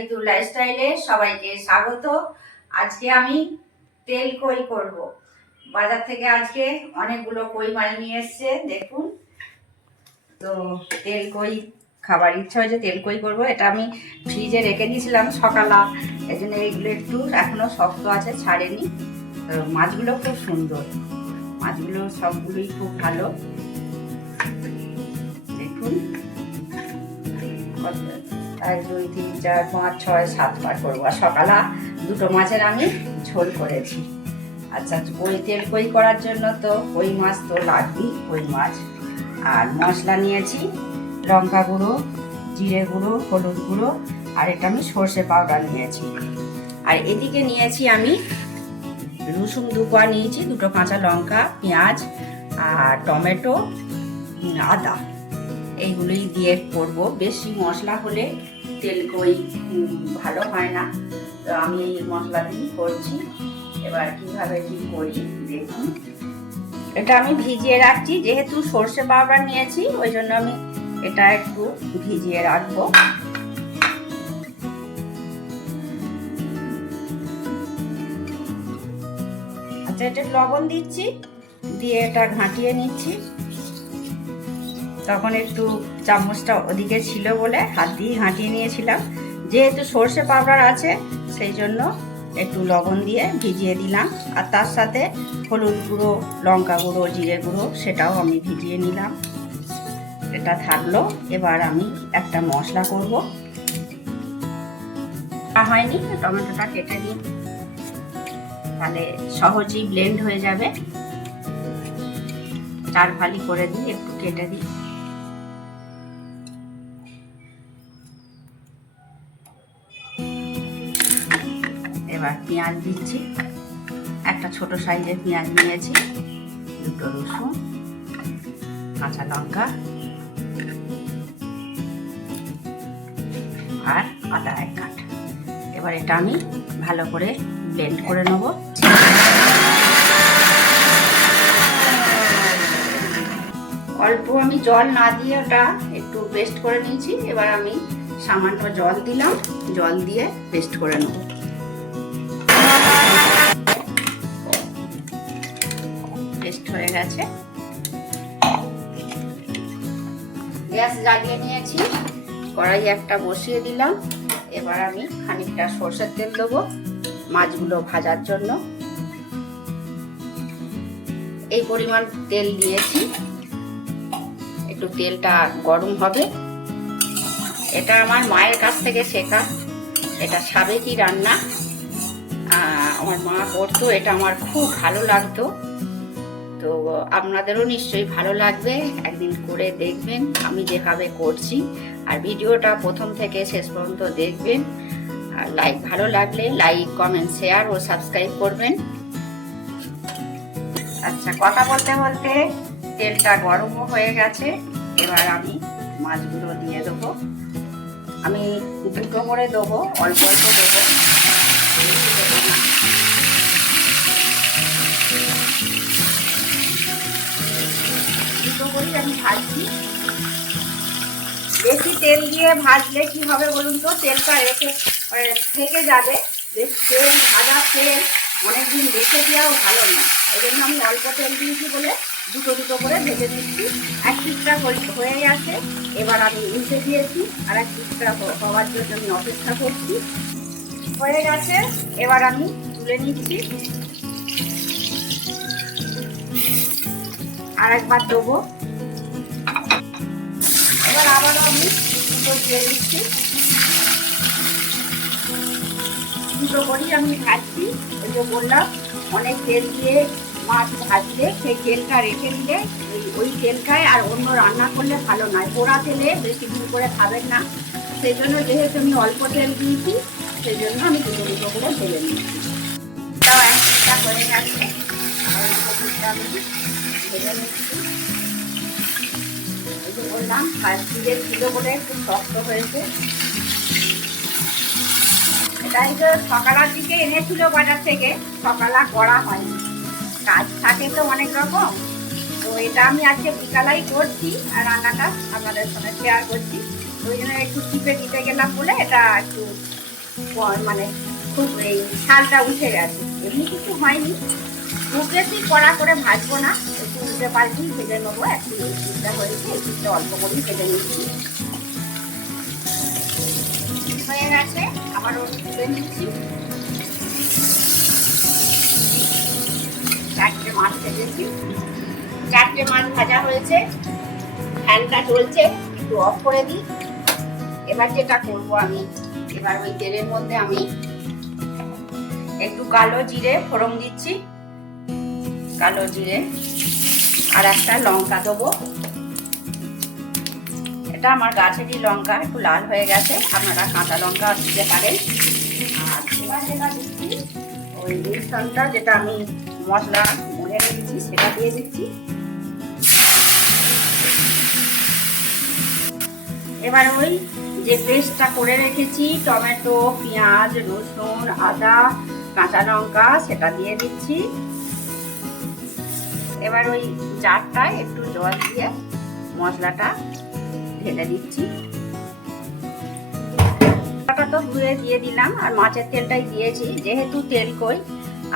ঋতু লাইফস্টাইলে সবাইকে স্বাগত। আজকে আমি তেল কই করব। বাজার থেকে আজকে অনেকগুলো কই মাছ নিয়ে এসছে, দেখুন। তো তেল কই খাবার ইচ্ছা হয়েছে, তেল কই করবো। এটা আমি ফ্রিজে রেখে দিয়েছিলাম সকালা, এই জন্য এইগুলো একটু এখনো শক্ত আছে, ছাড়েনি। তো মাছগুলো খুব সুন্দর, মাছগুলো সবগুলোই খুব ভালো, দেখুন। 1 2 3 4 5 6 7 বার করবো। আর সকালে দুটো মাছের আমি ঝোল করেছি। আচ্ছা, কই তেল কই করার জন্য তো কই মাছ তো লাগবেই, কই মাছ। আর মশলা নিয়েছি লঙ্কা গুঁড়ো, জিরে গুঁড়ো, হলুদ গুঁড়ো, আর এটা আমি সর্ষে পাউডার নিয়েছি। আর এদিকে নিয়েছি আমি রসুন 2 কোয়া নিয়েছি, 2টো কাঁচা লঙ্কা, পেঁয়াজ আর টমেটো, আদা, এইগুলোই দিয়ে করব। বেশি মশলা হলে তেল কই ভালো হয় না, তো আমি এই মশলা দিয়ে করছি। এবার কিভাবে কি করি দেখুন। এটা আমি ভিজিয়ে রাখছি, যেহেতু সর্ষে পাউডার নিয়েছি ওই জন্য আমি এটা একটু ভিজিয়ে রাখবো। আচ্ছা, এটা লবণ দিচ্ছি, দিয়ে এটা ঘাঁটিয়ে নিচ্ছি। তখন একটু চামচটা ওদিকে ছিল বলে হাত দিয়ে ঘাঁটিয়ে নিয়েছিলাম। যেহেতু সর্ষে পাউডার আছে সেই জন্য একটু লবণ দিয়ে ভিজিয়ে দিলাম। আর তার সাথে হলুদ গুঁড়ো, লঙ্কা গুঁড়ো, জিরে গুঁড়ো, সেটাও আমি ভিজিয়ে নিলাম। এটা থাকলো। এবার আমি একটা মশলা করব। হয়নি, টমেটোটা কেটে দিই, তাহলে সহজেই ব্লেন্ড হয়ে যাবে। 4 ফালি করে দিই, একটু কেটে দিই। এবার পেঁয়াজ দিচ্ছি, একটা ছোট সাইজের পেঁয়াজ নিয়েছি, 2টো রসুন, কাঁচা লঙ্কা আর আদা 1 কাঠ। এবার এটা আমি ভালো করে ব্লেন্ড করে নেব। অল্প আমি জল না দিয়ে ওটা একটু পেস্ট করে নিয়েছি। এবার আমি সামান্য জল দিলাম, জল দিয়ে পেস্ট করে নেব। পেস্ট হয়ে গেছে। গ্যাস জ্বালিয়ে নিয়েছি, কড়াই একটা বসিয়ে দিলাম। এবার আমি খানিকটা সরষের তেল দেবো মাছগুলো ভাজার জন্য। এই পরিমাণ তেল দিয়েছি, একটু তেলটা গরম হবে। এটা আমার মায়ের কাছ থেকে শেখা, এটা সাবেকি রান্না, আমার মা করতো, এটা আমার খুব ভালো লাগতো। তো আপনাদেরও নিশ্চয়ই ভালো লাগবে, একদিন করে দেখবেন আমি যেভাবে করছি। আর ভিডিওটা প্রথম থেকে শেষ পর্যন্ত দেখবেন। আর ভালো লাগলে লাইক, কমেন্ট, শেয়ার ও সাবস্ক্রাইব করবেন। আচ্ছা, কথা বলতে বলতে তেলটা গরমও হয়ে গেছে। এবার আমি মাছগুলো দিয়ে দেবো। আমি 2টো করে দেবো, অল্প অল্প দেবো, বেশি দেবো না। দুটো করেই আমি ভাজছি। বেশি তেল দিয়ে ভাজলে কি হবে বলুন তো, তেলটা থেকে যাবে। তেল ভাজা তেল অনেকদিন রেখে দেওয়াও ভালো না। এই জন্য আমি অল্প তেল দিয়েছি বলে 2টো করে ভেজে নিচ্ছি। 1 পিঠটা হয়ে গেছে। এবার আমি উল্টে দিয়েছি, আর 1 পিঠটা হওয়ার জন্য আমি অপেক্ষা করছি। হয়ে গেছে, এবার আমি তুলে নিচ্ছি। আর একবার দেবো। এবার আবারও আমি 2টো দিয়ে দিচ্ছি। 2টো করেই আমি ভাজছি। ওই যে বললাম, অনেক তেল দিয়ে মাছ ভাজলে সেই তেলটা রেখে দিলে ওই তেলটায় আর অন্য রান্না করলে ভালো নয়। পোড়া তেলে বেশি দিন করে খাবেন না। সেই জন্য যেহেতু আমি অল্প তেল দিয়েছি, সেই জন্য আমি 2টো করে ভেজে নিচ্ছি। তাও 1 পিঠটা হয়ে গেছে, আর 2 পিঠটা আমি ভেজে নিচ্ছি। এই যে বললাম, ফ্রিজে ছিল বলে একটু শক্ত হয়েছে। এটাই তো সকালের দিকে এনেছিল বাজার থেকে, সকালে করা হয়নি, কাজ থাকে তো অনেক রকম। তো এটা আমি আজকে বিকালেই করছি, আর রান্নাটা আপনাদের সঙ্গে শেয়ার করছি। ওই জন্য একটু টিপে দিতে গেলাম বলে এটা একটু মানে খুব এই ছালটা উঠে গেছে, এমনি কিছু হয়নি। খুব বেশি কড়া করে ভাজবো না, একটু উল্টে পাল্টি ভেজে নেবো। একটু এই পিঠটা হয়েছে, এই পিঠটা অল্প করেই ভেজে নিচ্ছি। হয়ে গেছে, আবার ওটা তুলে নিচ্ছি। 4টে মাছ ভেজেছি, 4টে মাছ ভাজা হয়েছে। ফ্যানটা চলছে, একটু অফ করে দিই। এবার যেটা করবো আমি, এবার ওই তেলের মধ্যে আমি একটু কালো জিরে ফোড়ন দিচ্ছি, কালো জিরে, আর একটা লঙ্কা দেবো। এটা আমার গাছেরই লঙ্কা, একটু লাল হয়ে গেছে, আপনারা কাঁচা লঙ্কা দিতে পারেন। আর এবার যেটা দিচ্ছি ওই মিশ্রণটা, যেটা আমি মশলা মনে রেখেছি সেটা দিয়ে দিচ্ছি। এবার ওই যে পেস্টটা করে রেখেছি, টমেটো, পেঁয়াজ, রসুন, আদা, কাঁচা লঙ্কা, সেটা দিয়ে দিচ্ছি। এবার ওই জারটায় একটু জল দিয়ে মশলাটা ঢেলে দিচ্ছি। মশলাটা তো ধুয়ে দিয়ে দিলাম, আর মাছের তেলটাই দিয়েছি, যেহেতু তেল কই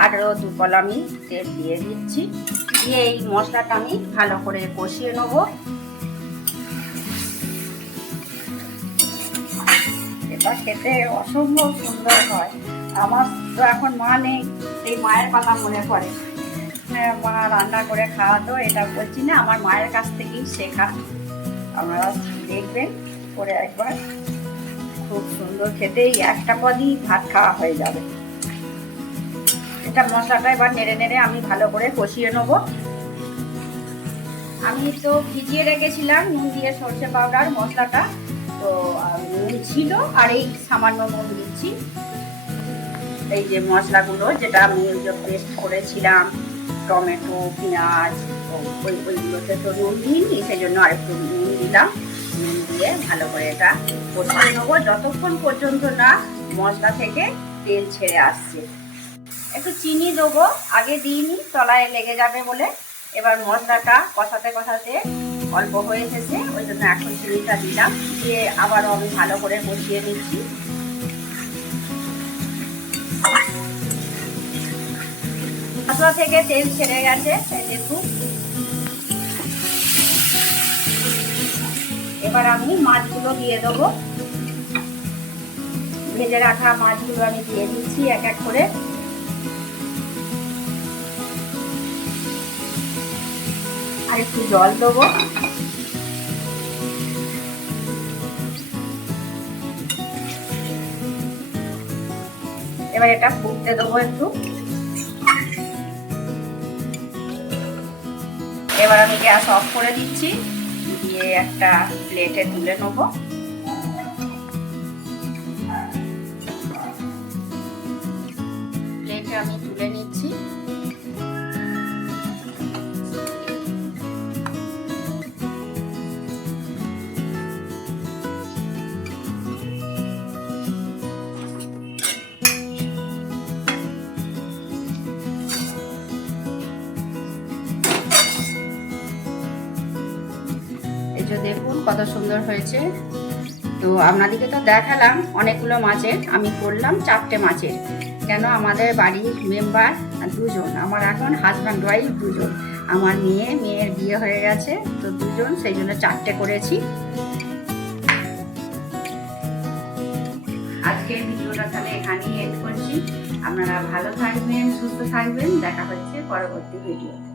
আরও 2 কলা আমি তেল দিয়ে দিচ্ছি। দিয়ে এই মশলাটা আমি ভালো করে কষিয়ে নেবো। এটা খেতে অসম্ভব সুন্দর হয়। আমার তো এখন মা নেই, এই মায়ের কথা মনে পড়ে। মা রান্না করে খাওয়াতো, এটা বলছি না, আমার মায়ের কাছ থেকেই শেখা। আপনারা দেখবেন করে একবার, খুব সুন্দর খেতে, এই একটা পদই ভাত খাওয়া হয়ে যাবে। এটা মশলাটা এবার নেড়ে নেড়ে আমি ভালো করে কষিয়ে নেব। আমি তো ভিজিয়ে রেখেছিলাম নুন দিয়ে সরষে পাউডার মশলাটা, তো নুন ছিল, আর এই সামান্য নুন দিচ্ছি। এই যে মশলাগুলো যেটা আমি পেস্ট করেছিলাম, টমেটো, পেঁয়াজ, ওইগুলোতে তো নুন দিইনি, সেই জন্য আরেকটু নুন দিলাম। নুন দিয়ে ভালো করে এটা কষিয়ে নেবো যতক্ষণ পর্যন্ত না মশলা থেকে তেল ছেড়ে আসছে। একটু চিনি দেবো, আগে দিইনি, তলায় লেগে যাবে বলে। এবার মশলাটা কষাতে কষাতে অল্প হয়ে এসেছে, ওই জন্য এখন চিনিটা দিলাম। দিয়ে আবারও আমি ভালো করে কষিয়ে নিচ্ছি। মশলা থেকে তেল ছেড়ে গেছে, দেখুন। এবার আমি মাছগুলো দিয়ে দেবো। ভেজে রাখা মাছগুলো আমি দিয়ে দিচ্ছি এক এক করে। আর একটু জল দেবো। এবার এটা ফুটতে দেবো একটু। এবার আমি গ্যাস অফ করে দিচ্ছি, দিয়ে একটা প্লেটে তুলে নেব। প্লেটে আমি তুলে নিচ্ছি। দেখুন কত সুন্দর হয়েছে। তো আপনাদেরকে তো দেখালাম অনেকগুলো মাছের, আমি করলাম 4টে মাছের। কেন, আমাদের বাড়ির মেম্বার 2 জন, আমার এখন হাজব্যান্ড ওয়াইফ 2 জন, আমার মেয়ের বিয়ে হয়ে গেছে, তো 2 জন, সেই জন্য 4টে করেছি। আজকের ভিডিওটা তাহলে এখানেই এন্ড করছি। আপনারা ভালো থাকবেন, সুস্থ থাকবেন, দেখা হচ্ছে পরবর্তী ভিডিওতে।